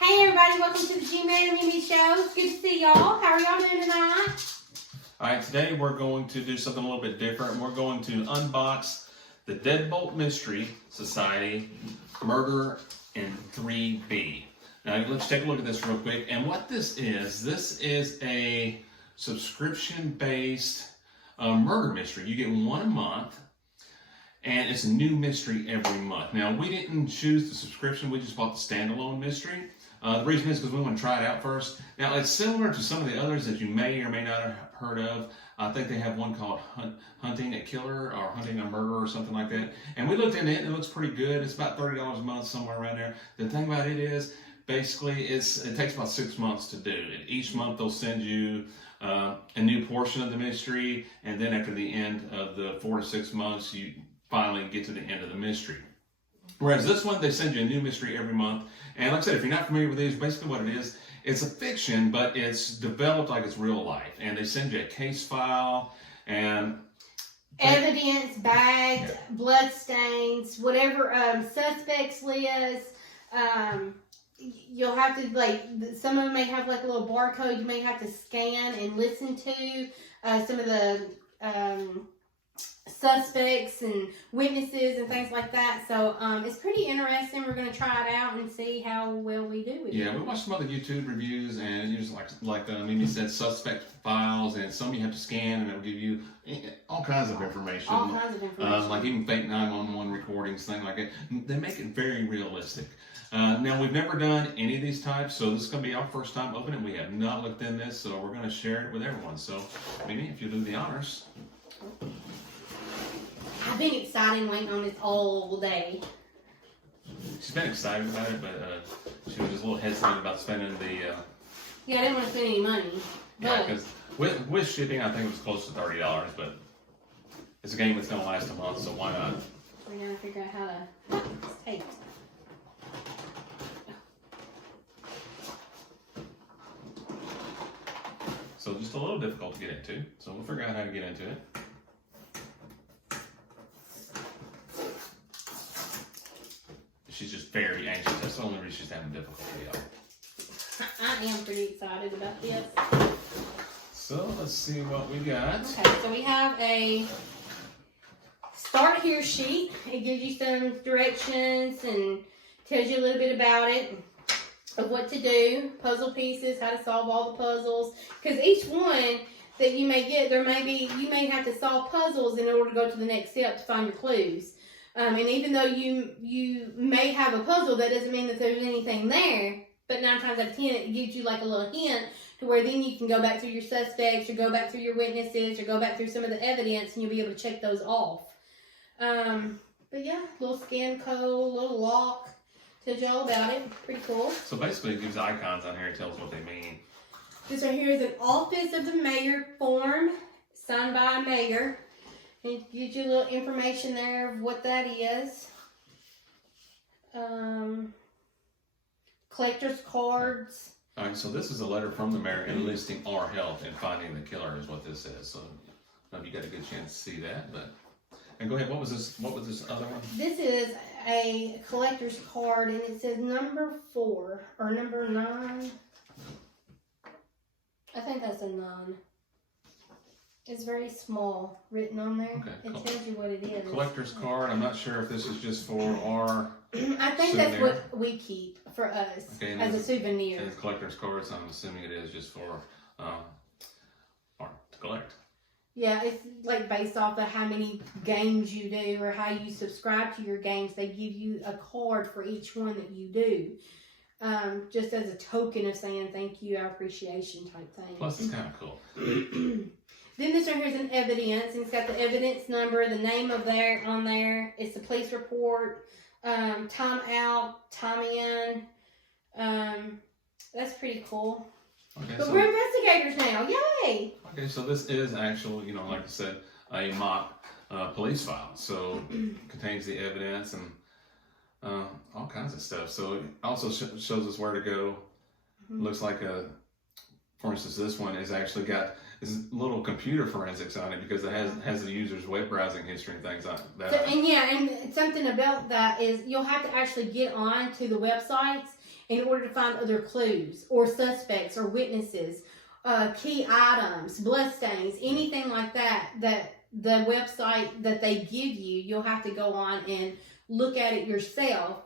Hey everybody, welcome to the G-Man and Mimi Show. It's good to see y'all. How are y'all doing tonight? Alright, today we're going to do something a little bit different. We're going to unbox the Deadbolt Mystery Society Murder in 3B. Now let's take a look at this real quick. And what this is a subscription-based murder mystery. You get one a month. And it's a new mystery every month. Now, we didn't choose the subscription. We just bought the standalone mystery. The reason is because we want to try it out first. Now, it's similar to some of the others that you may or may not have heard of. I think they have one called Hunting a Killer or Hunting a Murder or something like that. And we looked into it, and it looks pretty good. It's about $30 a month, somewhere around there. The thing about it is, basically, it takes about 6 months to do. And each month, they'll send you a new portion of the mystery. And then after the end of the 4 to 6 months, you finally get to the end of the mystery. Whereas this one, they send you a new mystery every month. And like I said, if you're not familiar with these, basically what it is, it's a fiction, but it's developed like it's real life. And they send you a case file and evidence, bags, blood stains, whatever suspects list. You'll have to, some of them may have like a little barcode you may have to scan and listen to. Some of the suspects and witnesses and things like that. So it's pretty interesting. We're going to try it out and see how well we do with it. Yeah, we watched some other YouTube reviews, and you just like Mimi said, suspect files, and some you have to scan, and it'll give you all kinds of information. All kinds of information. Like even fake 911 recordings, things like that. They make it very realistic. Now, we've never done any of these types, so this is going to be our first time opening. We have not looked in this, so we're going to share it with everyone. So, Mimi, if you do the honors. I've been excited waiting on this all day. She's been excited about it, but she was just a little hesitant about spending the... Yeah, I didn't want to spend any money. Yeah, because with shipping, I think it was close to $30, but it's a game that's going to last a month, so why not? We're going to figure out how to... It's taped. So just a little difficult to get into, so we'll figure out how to get into it. She's just very anxious. That's the only reason she's having difficulty, y'all. I am pretty excited about this. So let's see what we got. Okay, so we have a start here sheet. It gives you some directions and tells you a little bit about it, of what to do, puzzle pieces, how to solve all the puzzles. Because each one that you may get, you may have to solve puzzles in order to go to the next step to find your clues. And even though you may have a puzzle, that doesn't mean that there's anything there. But 9 times out of 10, it gives you like a little hint to where then you can go back through your suspects, or go back through your witnesses, or go back through some of the evidence, and you'll be able to check those off. But yeah, little scan code, little lock, tells you all about it. Pretty cool. So basically, it gives icons on here and tells what they mean. This right here is an Office of the Mayor form, signed by a mayor. It gives you a little information there of what that is. Collector's cards. All right, so this is a letter from the mayor enlisting our help in finding the killer is what this is. So I don't know if you got a good chance to see that, but... And go ahead, what was this other one? This is a collector's card, and it says number 4, or number 9. I think that's a 9. It's very small, written on there. Okay. It tells you what it is. Collector's card. I'm not sure if this is just for our I think souvenir. that's what we keep for us, okay, as a souvenir. It's collector's cards. I'm assuming it is just for to collect. Yeah, it's like based off of how many games you do or how you subscribe to your games. They give you a card for each one that you do. Just as a token of saying thank you, our appreciation type thing. Plus, it's kind of cool. Then this right here is an evidence, and it's got the evidence number, the name of on there. It's the police report, time out, time in. That's pretty cool. Okay, but we're investigators now, yay! Okay, so this is actual, like I said, a mock police file. So it contains the evidence and all kinds of stuff. So it also shows us where to go. Mm-hmm. Looks like for instance, this one has actually got is little computer forensics on it because it has the user's web browsing history and things like that. So, and something about that is you'll have to actually get on to the websites in order to find other clues or suspects or witnesses, key items, bloodstains, anything like that, that the website that they give you, you'll have to go on and look at it yourself.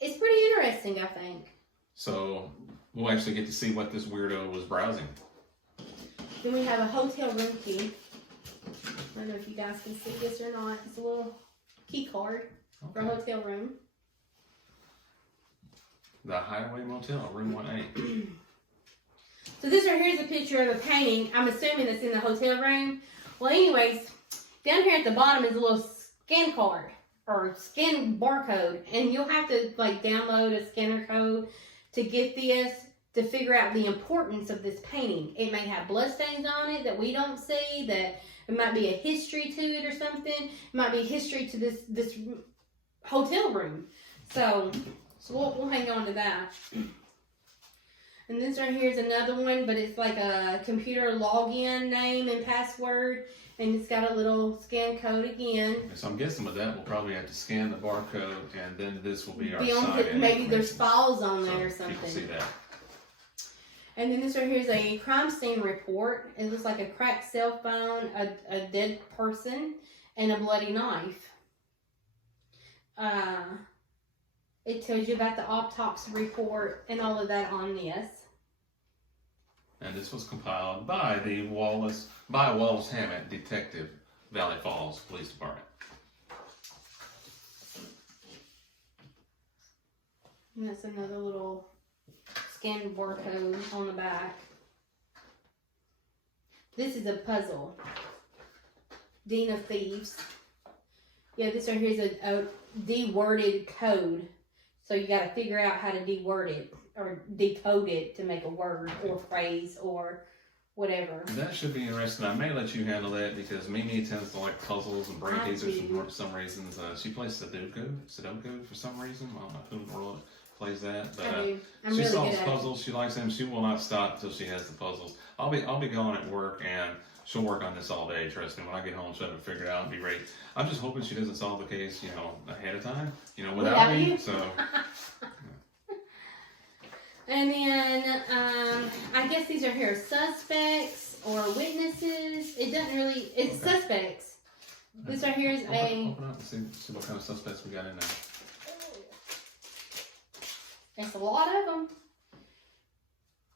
It's pretty interesting, I think. So we'll actually get to see what this weirdo was browsing. Then we have a hotel room key. I don't know if you guys can see this or not. It's a little key card for a hotel room. The Hideaway Motel, room 1A. So this right here is a picture of a painting. I'm assuming it's in the hotel room. Well, anyways, down here at the bottom is a little scan card or scan barcode, and you'll have to like download a scanner code to get this to figure out the importance of this painting. It may have bloodstains on it that we don't see. That it might be a history to it or something. It might be a history to this hotel room. So we'll hang on to that. And this right here is another one, but it's like a computer login name and password, and it's got a little scan code again. So I'm guessing with that, we'll probably have to scan the barcode, and then this will be our sign-in. Maybe there's files on there or so people something. see that. And then this right here is a crime scene report. It looks like a cracked cell phone, a dead person, and a bloody knife. It tells you about the autopsy report and all of that on this. And this was compiled by Wallace Hammett, Detective, Valley Falls Police Department. And that's another little scan barcode on the back. This is a puzzle. Dean of Thieves. Yeah, this right here is a de-worded code. So you got to figure out how to de-word it or decode it to make a word or phrase or whatever. That should be interesting. I may let you handle that because Mimi tends to like puzzles and brain teasers for some reasons. She plays Sudoku for some reason. I don't know who in the world plays that, but I do. I'm she really solves good at puzzles. She likes them. She will not stop until she has the puzzles. I'll be going at work and she'll work on this all day. Trust me. When I get home, she'll have it figured out and be ready. I'm just hoping she doesn't solve the case, ahead of time, without me. So. And then I guess these are here suspects or witnesses. It doesn't really. It's okay. Suspects. This right here is open up and see what kind of suspects we got in there. It's a lot of them.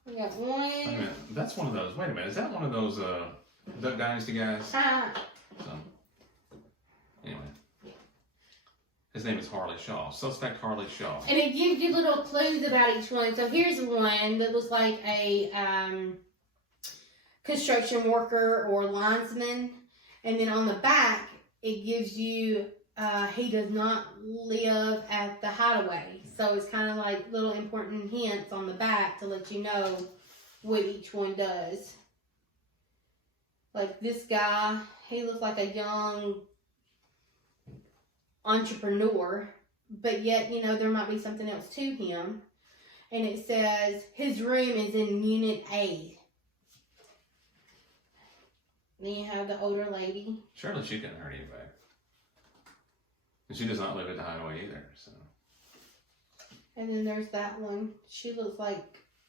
We got one. Wait a minute. That's one of those. Wait a minute. Is that one of those Duck Dynasty guys? Anyway. His name is Harley Shaw. Suspect Harley Shaw. And it gives you little clues about each one. So here's one that looks like a construction worker or linesman. And then on the back, it gives you he does not live at the hideaway. So it's kind of like little important hints on the back to let you know what each one does. Like this guy, he looks like a young entrepreneur, but yet, there might be something else to him. And it says his room is in Unit A. Then you have the older lady. Surely she couldn't hurt anybody. And she does not live at the hideaway either, so. And then there's that one. She looks like,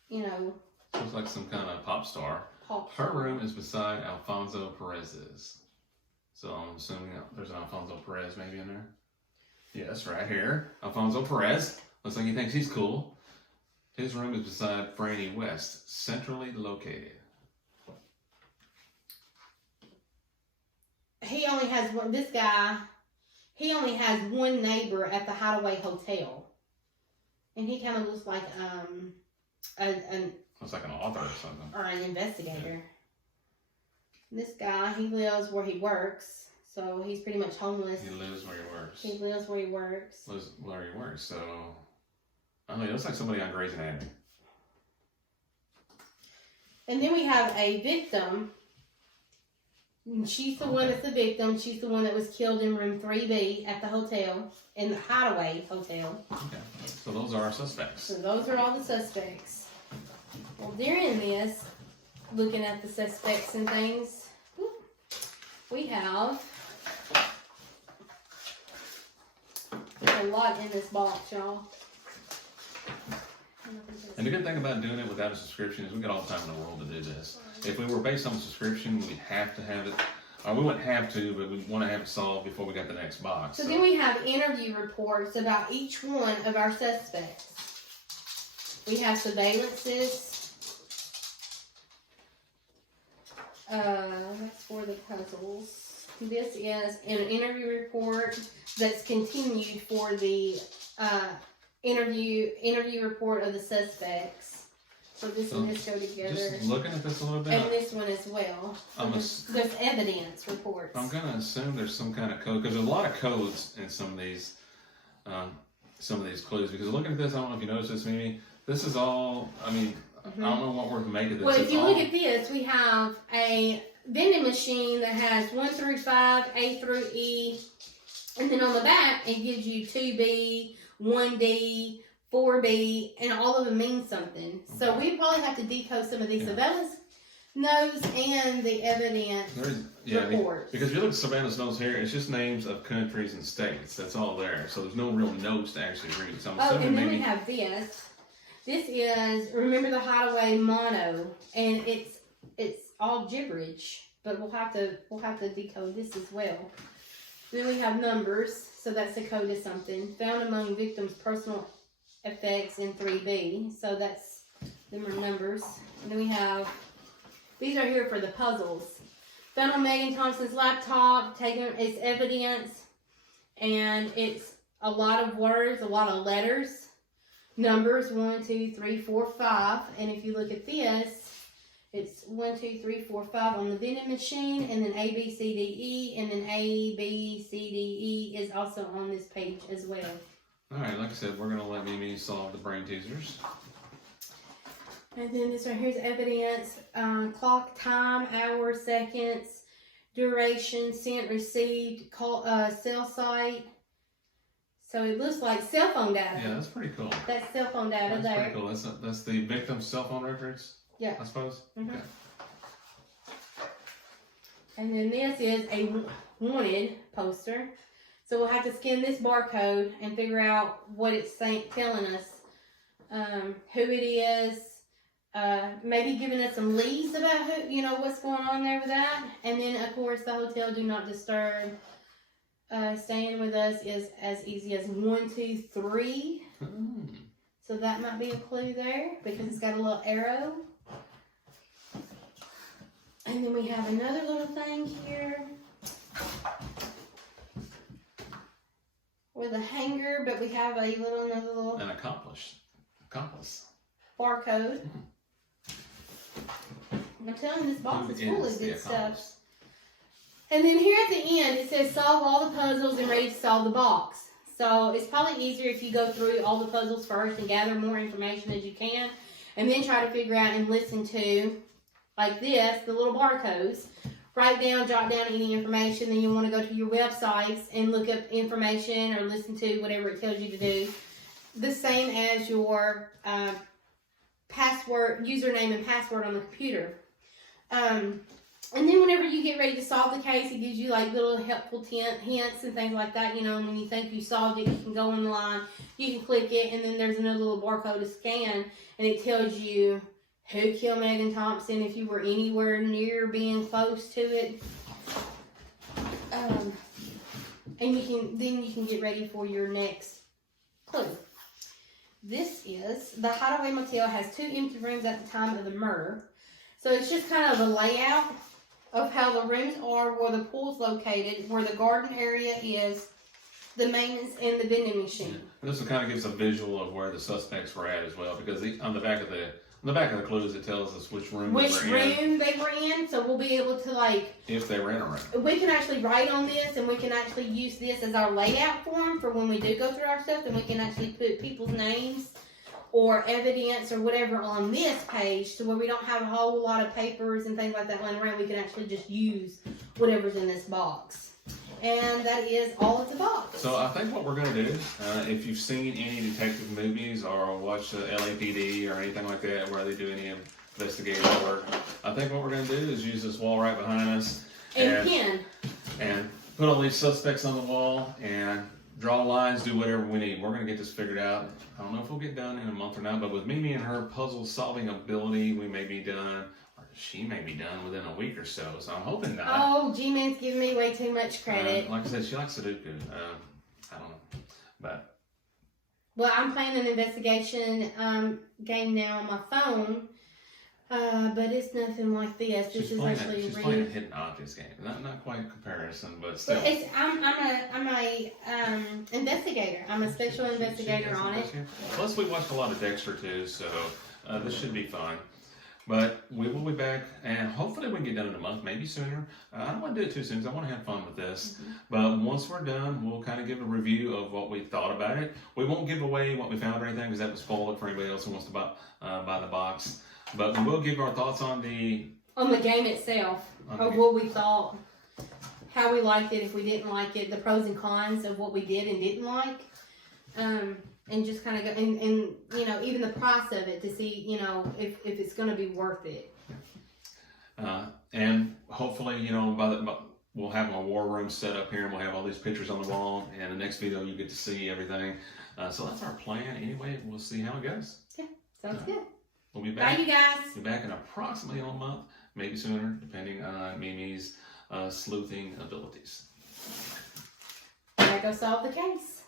Looks like some kind of pop star. Her room is beside Alfonso Perez's. So I'm assuming there's an Alfonso Perez maybe in there. Yes, right here. Alfonso Perez. Looks like he thinks he's cool. His room is beside Franny West, centrally located. He only has one. This guy, he only has one neighbor at the Hideaway Hotel, and he kind of looks like looks like an author or something, or an investigator. Yeah. This guy, he lives where he works, so he's pretty much homeless. He lives where he works. He lives where he works. Lives where he works. So, I mean, it looks like somebody on Grey's Anatomy. And then we have a victim. She's the one that's the victim. She's the one that was killed in room 3B at the hotel, in the Hideaway Hotel. Okay. So those are our suspects. So those are all the suspects. Well, during this, looking at the suspects and things. We have a lot in this box, y'all. And the good thing about doing it without a subscription is we got all the time in the world to do this. If we were based on a subscription, we'd have to have it, or we wouldn't have to, but we'd want to have it solved before we got the next box. So then we have interview reports about each one of our suspects. We have surveillances. That's for the puzzles. This is an interview report that's continued for the interview report of the suspects. So this and this go together. Just looking at this a little bit. And this one as well. So there's evidence reports. I'm gonna assume there's some kind of code because there's a lot of codes in some of these clues. Because looking at this, I don't know if you noticed this, Mimi. This is all. I mean, I don't know what we're to make of this. Well, if you look at this, we have a vending machine that has 1 through 5, A through E, and then on the back it gives you 2B, 1D, 4B, and all of them mean something. Okay. So we probably have to decode some of these surveillance notes and the evidence reports. Because if you look at surveillance notes here, it's just names of countries and states. That's all there. So there's no real notes to actually read. So I'm assuming and then we have this. This is, remember the hideaway mono, and it's all gibberish, but we'll have to decode this as well. Then we have numbers, so that's the code of something. Found among victims' personal effects in 3B, so them are numbers. And then we have, these are here for the puzzles. Found on Megan Thompson's laptop, taken its evidence, and it's a lot of words, a lot of letters. Numbers 1, 2, 3, 4, 5, and if you look at this, it's 1, 2, 3, 4, 5 on the vending machine, and then A, B, C, D, E, and then A, B, C, D, E is also on this page as well. All right, like I said, we're gonna let Mimi solve the brain teasers. And then this right here is evidence: clock, time, hours, seconds, duration, sent, received, call, cell site. So it looks like cell phone data. Yeah, that's pretty cool. That's cell phone data that's there. That's pretty cool. That's the victim's cell phone records? Yeah. I suppose? Mm-hmm. Okay. And then this is a wanted poster. So we'll have to scan this barcode and figure out what it's telling us. Who it is. Maybe giving us some leads about who, what's going on there with that. And then, of course, the hotel do not disturb. Staying with us is as easy as 1, 2, 3. So that might be a clue there because it's got a little arrow. And then we have another little thing here with a hanger, but we have another little an accomplice barcode. I'm telling you, this box is full of good stuff. And then here at the end, it says solve all the puzzles and ready to solve the box. So it's probably easier if you go through all the puzzles first and gather more information as you can. And then try to figure out and listen to, like this, the little barcodes. Write down, jot down any information. Then you want to go to your websites and look up information or listen to whatever it tells you to do. The same as your username and password on the computer. And then whenever you get ready to solve the case, it gives you like little helpful hints and things like that. And when you think you solved it, you can go online, you can click it, and then there's another little barcode to scan, and it tells you who killed Megan Thompson, if you were anywhere near being close to it. And you can get ready for your next clue. This is, the Hideaway Motel has 2 empty rooms at the time of the murder. So it's just kind of a layout of how the rooms are, where the pool's located, where the garden area is, the maintenance, and the vending machine. And this will kind of give us a visual of where the suspects were at as well, because on the back of the clues it tells us which room they were in. So we'll be able to if they were in a room. We can actually write on this, and we can actually use this as our layout form for when we do go through our stuff, and we can actually put people's names or evidence or whatever on this page, so where we don't have a whole lot of papers and things like that laying around, we can actually just use whatever's in this box. And that is all of the box. So I think what we're going to do, if you've seen any detective movies or watched LAPD or anything like that where they do any of investigative work. I think what we're going to do is use this wall right behind us And pin. and put all these suspects on the wall and draw lines, do whatever we need. We're going to get this figured out. I don't know if we'll get done in a month or not, but with Mimi and her puzzle solving ability, we may be done, or she may be done within a week or so. So I'm hoping not. Oh, G-Man's giving me way too much credit. Like I said, she likes Sudoku. I don't know, but Well, I'm playing an investigation game now on my phone, but it's nothing like this. This is actually she's real. playing a hidden objects game. Not quite a comparison, but still. But I'm a investigator. I'm a special investigator on it. Plus, we watched a lot of Dexter too, so this should be fun. But we will be back, and hopefully we can get done in a month, maybe sooner. I don't want to do it too soon because I want to have fun with this. But once we're done, we'll kind of give a review of what we thought about it. We won't give away what we found or anything because that would spoil it for anybody else who wants to buy the box. But we will give our thoughts on the game itself, of what we thought, how we liked it, if we didn't like it, the pros and cons of what we did and didn't like. And just kind of go, and you know, even the price of it to see, you know, if it's going to be worth it. And hopefully, you know, we'll have our war room set up here, and we'll have all these pictures on the wall. And the next video, you get to see everything. So that's our plan. Anyway, we'll see how it goes. Yeah, sounds good. We'll be back. Bye, you guys. We'll be back in approximately a month, maybe sooner, depending on Mimi's sleuthing abilities. Gotta go solve the case.